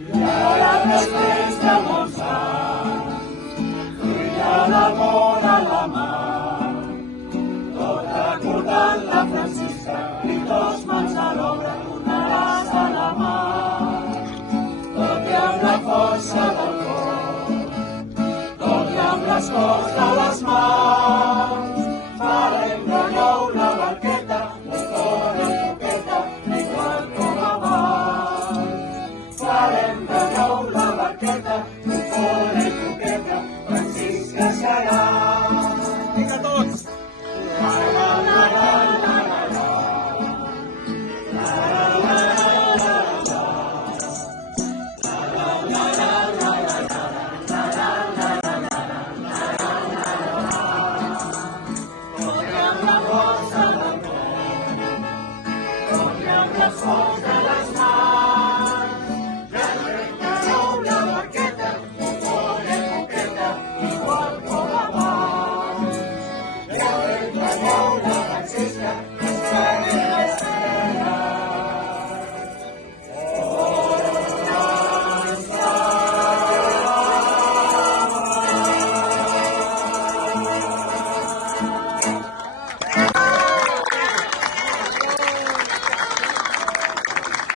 I ara després de molts anys, duia la boda a la mà, tot recordant la Francisca i dos mans a l'obra tornaràs a la mà. Tot i amb la força del cor, tot i amb l'esforç de les mans, farem de nou la barqueta, l'estona poqueta, igual com abans. Farem de nou la barqueta,